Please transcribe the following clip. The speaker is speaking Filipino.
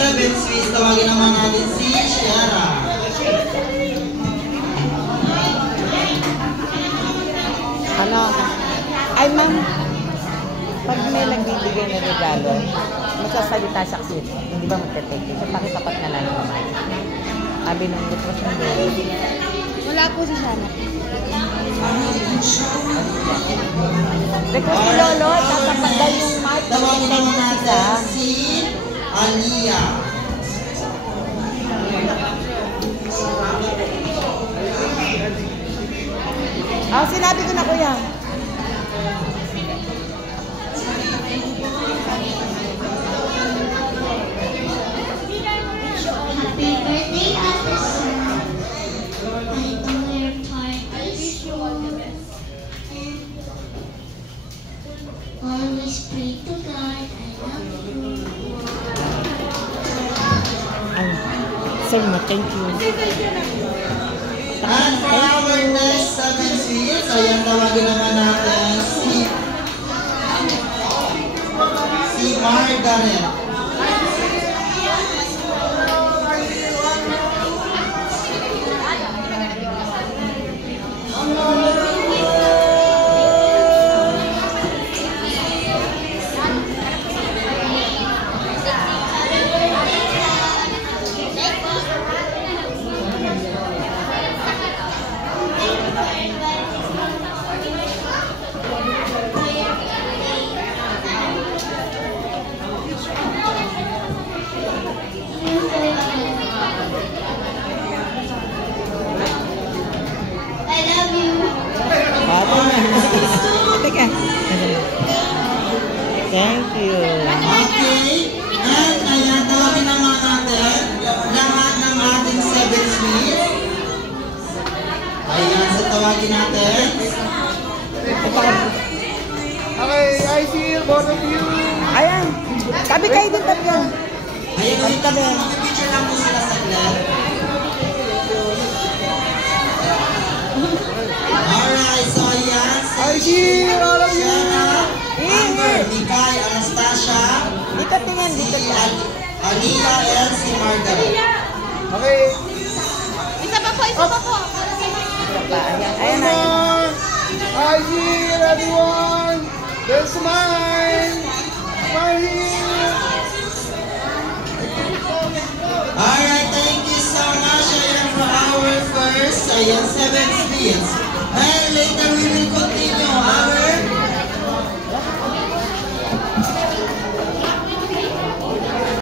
7 Swiss, tawagin naman natin si Shiara. Ano? Ay, ma'am. Pag may nagbibigay na regalo, magsasalita siya kasi hindi ba magte-take it? Pakitapat na lang naman. Sabi nung request ng lolo. Wala po si Sana. Request ni lolo, tatapat daw yung mic. Tawagin naman natin si Ania. Ah, sinabi ko na kuya. Happy birthday, Ate Sam. I do your part. I wish you all the best. Always pray to God. I love you. Ay, sir mo, thank you. And for our next 7 Swiss, ayan, tawagin naman natin si Margaret. Thank you. Okay. And ayan, tawagin naman natin lahat ng ating 7 Swiss. Ayan, so tawagin natin. Okay, I see both of you. Ayan. Tabi kayo dun, tabi ka. Ayan, ulit tabi. Mag-picture lang po sila sa glen. Alright, so ayan. I see all of you. Amber, Mikay, Anastasia, Dito tingin, dito si tingin. Aliyah, and si Margaret. Okay. Isa pa po, isa pa po. Ayan, ayan, ayan. I see everyone. There's mine. Right here. Alright, thank you so much. Ayan for our first, ayan, 7 Swiss.